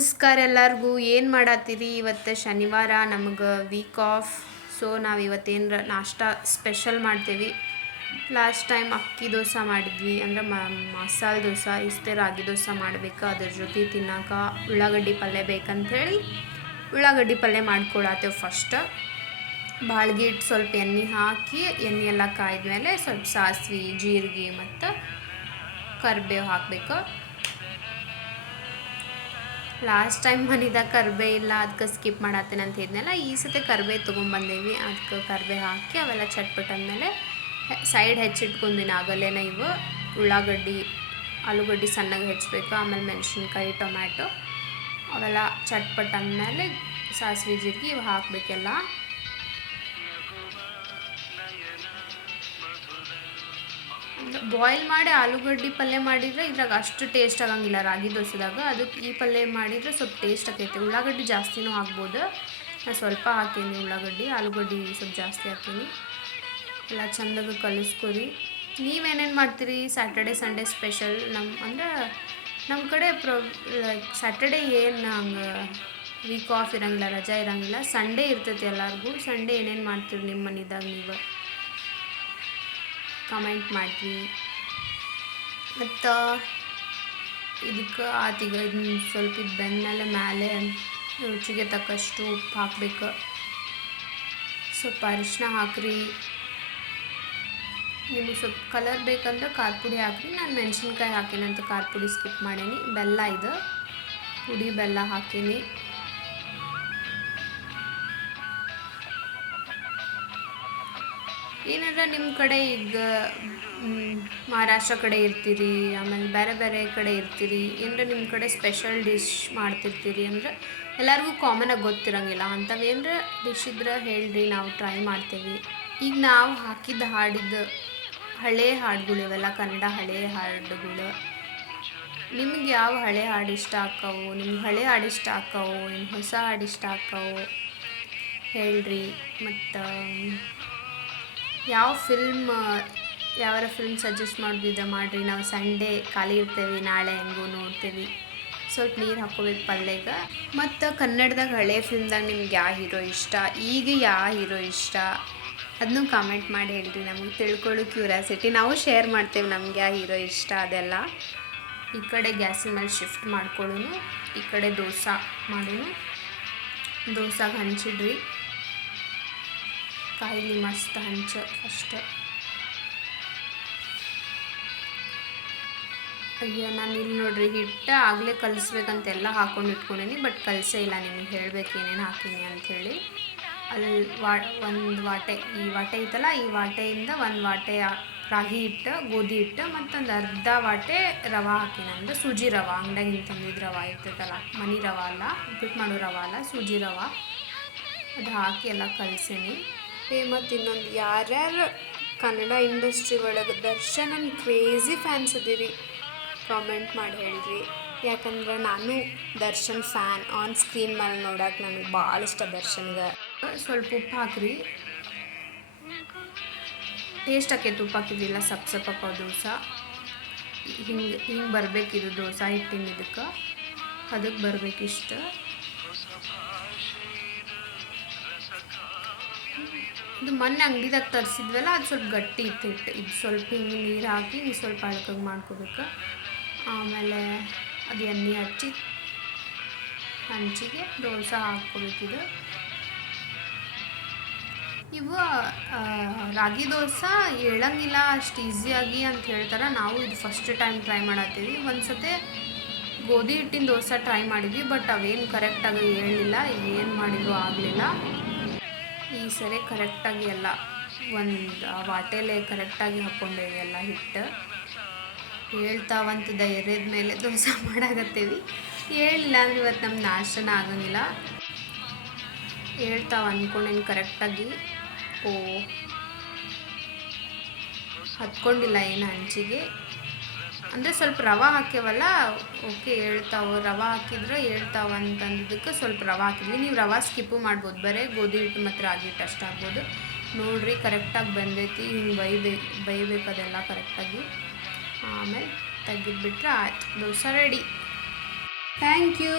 ನಮಸ್ಕಾರ ಎಲ್ಲರಿಗೂ. ಏನು ಮಾಡತ್ತೀರಿ? ಇವತ್ತು ಶನಿವಾರ, ನಮಗೆ ವೀಕ್ ಆಫ್. ಸೊ ನಾವು ಇವತ್ತೇನು ನಾಷ್ಟ ಸ್ಪೆಷಲ್ ಮಾಡ್ತೇವೆ. ಲಾಸ್ಟ್ ಟೈಮ್ ಅಕ್ಕಿ ದೋಸೆ ಮಾಡಿದ್ವಿ, ಅಂದರೆ ಮಸಾಲೆ ದೋಸೆ. ಇಷ್ಟೇ ರಾಗಿ ದೋಸೆ ಮಾಡಬೇಕು, ಅದ್ರ ಜೊತೆ ತಿನ್ನೋಕೆ ಉಳ್ಳಾಗಡ್ಡಿ ಪಲ್ಯ ಬೇಕಂಥೇಳಿ ಉಳ್ಳಾಗಡ್ಡಿ ಪಲ್ಯ ಮಾಡ್ಕೊಳತ್ತೇವೆ. ಫಸ್ಟ್ ಬಾಳ್ಗೆ ಇಟ್ಟು ಸ್ವಲ್ಪ ಎಣ್ಣೆ ಹಾಕಿ, ಎಣ್ಣೆ ಎಲ್ಲ ಕಾಯ್ದ್ಮೇಲೆ ಸ್ವಲ್ಪ ಸಾಸಿವೆ, ಜೀರಿಗೆ ಮತ್ತು ಕರಿಬೇವು ಹಾಕಬೇಕು. ಲಾಸ್ಟ್ ಟೈಮ್ ಮನಿದಾಗ ಕರ್ಬೇ ಇಲ್ಲ, ಅದಕ್ಕೆ ಸ್ಕಿಪ್ ಮಾಡತ್ತೇನೆ ಅಂತ ಹೇಳಿದ್ನಲ್ಲ. ಈ ಸತಿ ಕರ್ಬೇ ತೊಗೊಂಬಂದೇವಿ, ಅದಕ್ಕೆ ಕರ್ಬೇ ಹಾಕಿ ಅವೆಲ್ಲ ಚಟ್ಪಟ್ ಅಂದಮೇಲೆ ಸೈಡ್ ಹೆಚ್ಚಿಟ್ಕೊಂಡಿನಿ. ಆಗಲೇನೆ ಇವು ಉಳ್ಳಾಗಡ್ಡಿ, ಆಲೂಗಡ್ಡೆ ಸಣ್ಣಗೆ ಹೆಚ್ಚಬೇಕು, ಆಮೇಲೆ ಮೆಣಸಿನ್ಕಾಯಿ, ಟೊಮ್ಯಾಟೊ ಅವೆಲ್ಲ ಚಟ್ಪಟ್ ಅಂದಮೇಲೆ ಸಾಸಿವೆ ಜೀರಿಗೆ ಇವು ಹಾಕಬೇಕೆಲ್ಲ. ಬಾಯ್ಲ್ ಮಾಡಿ ಆಲೂಗಡ್ಡೆ ಪಲ್ಯ ಮಾಡಿದರೆ ಇದ್ರಾಗ ಅಷ್ಟು ಟೇಸ್ಟ್ ಆಗಂಗಿಲ್ಲ ರಾಗಿ ದೋಸೆದಾಗ. ಅದಕ್ಕೆ ಈ ಪಲ್ಯ ಮಾಡಿದರೆ ಸ್ವಲ್ಪ ಟೇಸ್ಟ್ ಆಕೈತೆ. ಉಳ್ಳಾಗಡ್ಡಿ ಜಾಸ್ತಿನೂ ಹಾಕ್ಬೋದು, ನಾನು ಸ್ವಲ್ಪ ಹಾಕೀನಿ ಉಳ್ಳಾಗಡ್ಡಿ. ಆಲೂಗಡ್ಡೆ ಸ್ವಲ್ಪ ಜಾಸ್ತಿ ಹಾಕೀನಿ. ಎಲ್ಲ ಚೆಂದಾಗಿ ಕಲಿಸ್ಕೊರಿ. ನೀವೇನೇನು ಮಾಡ್ತೀರಿ ಸ್ಯಾಟರ್ಡೆ ಸಂಡೇ ಸ್ಪೆಷಲ್? ನಮ್ಮ ಕಡೆ ಲೈಕ್ ಸ್ಯಾಟರ್ಡೇ ಏನು ಹಂಗೆ ವೀಕ್ ಆಫ್ ಇರೋಂಗಿಲ್ಲ, ರಜಾ ಇರೋಂಗಿಲ್ಲ. ಸಂಡೇ ಇರ್ತೈತಿ ಎಲ್ಲರಿಗೂ. ಸಂಡೇ ಏನೇನು ಮಾಡ್ತೀರಿ ನಿಮ್ಮ ಮನೆದಾಗ? ನೀವು ಕಮೆಂಟ್ ಮಾಡಿರಿ. ಮತ್ತು ಇದಕ್ಕೆ ಆತೀಗ ಇದನ್ನ ಸ್ವಲ್ಪ ಇದು ಬೆಂದಮೇಲೆ ಮೇಲೆ ರುಚಿಗೆ ತಕ್ಕಷ್ಟು ಉಪ್ಪು ಹಾಕಬೇಕು, ಸ್ವಲ್ಪ ಅರಿಶಿನ ಹಾಕ್ರಿ. ನಿಮಗೆ ಸ್ವಲ್ಪ ಕಲರ್ ಬೇಕಂದ್ರೆ ಖಾರ ಪುಡಿ ಹಾಕ್ರಿ. ನಾನು ಮೆಣಸಿನ್ಕಾಯಿ ಹಾಕೀನಂತ ಖಾರ ಪುಡಿ ಸ್ಕಿಪ್ ಮಾಡೀನಿ. ಬೆಲ್ಲ, ಇದು ಪುಡಿ ಬೆಲ್ಲ ಹಾಕೀನಿ. ಏನಾರ ನಿಮ್ಮ ಕಡೆ ಈಗ ಮಹಾರಾಷ್ಟ್ರ ಕಡೆ ಇರ್ತೀರಿ, ಆಮೇಲೆ ಬೇರೆ ಬೇರೆ ಕಡೆ ಇರ್ತೀರಿ, ಏನರ ನಿಮ್ಮ ಕಡೆ ಸ್ಪೆಷಲ್ ಡಿಶ್ ಮಾಡ್ತಿರ್ತೀರಿ ಅಂದರೆ ಎಲ್ಲರಿಗೂ ಕಾಮನಾಗಿ ಗೊತ್ತಿರೋಂಗಿಲ್ಲ. ಅಂಥವೇನರ ಡಿಶ್ ಇದ್ರೆ ಹೇಳ್ರಿ, ನಾವು ಟ್ರೈ ಮಾಡ್ತೇವೆ. ಈಗ ನಾವು ಹಾಕಿದ್ದು ಹಾಡಿದ್ದು ಹಳೆ ಹಾಡುಗಳು ಇವೆಲ್ಲ, ಕನ್ನಡ ಹಳೆ ಹಾಡುಗಳು. ನಿಮ್ಗೆ ಯಾವ ಹಳೆ ಹಾಡು ಇಷ್ಟ ಆಕ್ಕವು? ನಿಮ್ಗೆ ಹಳೆ ಹಾಡು ಇಷ್ಟ ಆಕ್ಕವು ಏನು ಹೊಸ ಹಾಡು ಇಷ್ಟ ಆಕ್ಕವು ಹೇಳ್ರಿ. ಮತ್ತು ಯಾವ ಫಿಲ್ಮ್ ಸಜೆಸ್ಟ್ ಮಾಡೋದಿದೆ ಮಾಡಿರಿ. ನಾವು ಸಂಡೇ ಖಾಲಿ ಇರ್ತೇವೆ, ನಾಳೆ ಹೆಂಗೂ ನೋಡ್ತೇವೆ. ಸ್ವಲ್ಪ ನೀರು ಹಾಕೋಬೇಕು ಪಲ್ಯಗೆ. ಮತ್ತು ಕನ್ನಡದಾಗ ಹಳೆ ಫಿಲ್ಮ್ದಾಗ ನಿಮ್ಗೆ ಯಾವ ಹೀರೋ ಇಷ್ಟ, ಈಗ ಯಾವ ಹೀರೋ ಇಷ್ಟ ಅದನ್ನೂ ಕಾಮೆಂಟ್ ಮಾಡಿ ಹೇಳ್ರಿ. ನಮಗೆ ತಿಳ್ಕೊಳ್ಳೋ ಕ್ಯೂರಿಯಾಸಿಟಿ, ನಾವು ಶೇರ್ ಮಾಡ್ತೇವೆ ನಮ್ಗೆ ಯಾವ ಹೀರೋ ಇಷ್ಟ ಅದೆಲ್ಲ. ಈ ಕಡೆ ಗ್ಯಾಸಿನ ಮೇಲೆ ಶಿಫ್ಟ್ ಮಾಡ್ಕೊಳ್ಳೋನು, ಈ ಕಡೆ ದೋಸೆ ಮಾಡೋನು. ದೋಸೆಗೆ ಹಂಚಿಡ್ರಿ, ಕಾಯಿಲಿ ಮಸ್ತ್ ಹಂಚ ಫಸ್ಟ್. ಅಯ್ಯೋ, ನಾನು ಇಲ್ಲಿ ನೋಡ್ರಿ ಹಿಟ್ಟು ಆಗಲೇ ಕಲಿಸ್ಬೇಕಂತೆಲ್ಲ ಹಾಕೊಂಡು ಇಟ್ಕೊಂಡೀನಿ, ಬಟ್ ಕಲಿಸೇ ಇಲ್ಲ. ನಿಮಗೆ ಹೇಳ್ಬೇಕು ಏನೇನು ಹಾಕೀನಿ ಅಂಥೇಳಿ. ಅಲ್ಲಿ ಒಂದು ವಾಟೆ, ಈ ವಾಟೆ ಐತಲ್ಲ, ಈ ವಾಟೆಯಿಂದ ಒಂದು ವಾಟೆ ರಾಗಿ ಹಿಟ್ಟು, ಗೋಧಿ ಹಿಟ್ಟು, ಮತ್ತೊಂದು ಅರ್ಧ ವಾಟೆ ರವೆ ಹಾಕೀನಿ. ಅಂದರೆ ಸೂಜಿ ರವೆ, ಅಂಗಡಿಯಾಗಿಂದ ತಂದಿದ್ದು ರವೆ ಇರ್ತೈತಲ್ಲ, ಮನೆ ರವೆ ಅಲ್ಲ, ಉಪ್ಪಿಟ್ಟು ಮಾಡೋ ರವೆ ಅಲ್ಲ, ಸೂಜಿ ರವೆ. ಅದು ಹಾಕಿ ಎಲ್ಲ ಕಲಿಸೀನಿ. ಮತ್ತು ಇನ್ನೊಂದು, ಯಾರ್ಯಾರು ಕನ್ನಡ ಇಂಡಸ್ಟ್ರಿ ಒಳಗೆ ದರ್ಶನನ್ ಕ್ರೇಜಿ ಫ್ಯಾನ್ಸ್ ಅದೀರಿ ಕಾಮೆಂಟ್ ಮಾಡಿ ಹೇಳ್ರಿ. ಯಾಕಂದ್ರೆ ನಾನು ದರ್ಶನ್ ಫ್ಯಾನ್. ಆನ್ ಸ್ಕ್ರೀನ್ ಮೇಲೆ ನೋಡೋಕೆ ನನಗೆ ಭಾಳ ಇಷ್ಟ ದರ್ಶನ್ಗೆ. ಸ್ವಲ್ಪ ಉಪ್ಪು ಹಾಕ್ರಿ, ಟೇಸ್ಟ್ ಆಕೈತೆ. ಉಪ್ಪು ಹಾಕಿದ್ದಿಲ್ಲ, ಸಪ್ಪಕ್ಕ ದೋಸೆ ಹಿಂಗೆ ಬರಬೇಕಿದು ದೋಸೆ ಹಿಟ್ಟಿನ ಅದಕ್ಕೆ ಬರಬೇಕಿಷ್ಟು. ಇದು ಮೊನ್ನೆ ಅಂಗಡಿದಾಗ ತರಿಸಿದ್ವಲ್ಲ, ಅದು ಸ್ವಲ್ಪ ಗಟ್ಟಿ ಇತ್ತು ಹಿಟ್ಟು. ಇದು ಸ್ವಲ್ಪ ಹಿಂಗೆ ನೀರು ಹಾಕಿ ಸ್ವಲ್ಪ ಅಳ್ಕಾಗಿ ಮಾಡ್ಕೋಬೇಕು. ಆಮೇಲೆ ಅದು ಎಣ್ಣೆ ಹಚ್ಚಿ ಹಂಚಿಗೆ ದೋಸೆ ಹಾಕ್ಕೋಬೇಕಿದು. ಇವು ರಾಗಿ ದೋಸೆ ಹೇಳಂಗಿಲ್ಲ ಅಷ್ಟು ಈಸಿಯಾಗಿ ಅಂತ ಹೇಳ್ತಾರೆ. ನಾವು ಇದು ಫಸ್ಟ್ ಟೈಮ್ ಟ್ರೈ ಮಾಡತ್ತೀವಿ. ಒಂದು ಸತಿ ಗೋಧಿ ಹಿಟ್ಟಿನ ದೋಸೆ ಟ್ರೈ ಮಾಡಿದ್ವಿ, ಬಟ್ ಅವೇನು ಕರೆಕ್ಟಾಗಿ ಹೇಳಲಿಲ್ಲ, ಏನು ಮಾಡಿದ್ರು ಆಗಲಿಲ್ಲ. ಈ ಸರಿ ಕರೆಕ್ಟಾಗಿ ಎಲ್ಲ ಒಂದು ವಾಟೆಲೆ ಕರೆಕ್ಟಾಗಿ ಹಾಕ್ಕೊಂಡೇವಿ ಎಲ್ಲ ಹಿಟ್ಟು. ಹೇಳ್ತಾವಂತ ಧೈರ್ಯದ ಮೇಲೆ ದೋಸೆ ಮಾಡಾಕತ್ತೀವಿ. ಹೇಳಿಲ್ಲ ಅಂದ್ರೆ ಇವತ್ತು ನಮ್ಮ ನಾಷ್ಟನ ಆಗಂಗಿಲ್ಲ. ಹೇಳ್ತಾವ ಅಂದ್ಕೊಂಡೇನು ಕರೆಕ್ಟಾಗಿ. ಹತ್ಕೊಂಡಿಲ್ಲ ಏನು ಹಂಚಿಗೆ. ಅಂದರೆ ಸ್ವಲ್ಪ ರವೆ ಹಾಕ್ಯವಲ್ಲ, ಓಕೆ ಹೇಳ್ತಾವೆ. ರವೆ ಹಾಕಿದ್ರೆ ಹೇಳ್ತಾವ ಅಂತಂದಿದ್ದಕ್ಕೆ ಸ್ವಲ್ಪ ರವೆ ಹಾಕಿದ್ವಿ. ನೀವು ರವೆ ಸ್ಕಿಪ್ಪು ಮಾಡ್ಬೋದು, ಬರೀ ಗೋಧಿ ಹಿಟ್ಟು ಮತ್ತು ರಾಗಿ ಹಿಟ್ಟು ಅಷ್ಟು ಆಗ್ಬೋದು. ನೋಡಿರಿ ಕರೆಕ್ಟಾಗಿ ಬಂದೈತಿ. ಹಿಂಗೆ ಬೈಬೇಕು ಅದೆಲ್ಲ ಕರೆಕ್ಟಾಗಿ. ಆಮೇಲೆ ತೆಗೆದ್ಬಿಟ್ರೆ ಆಯ್ತು, ದೋಸೆ ರೆಡಿ. Thank you.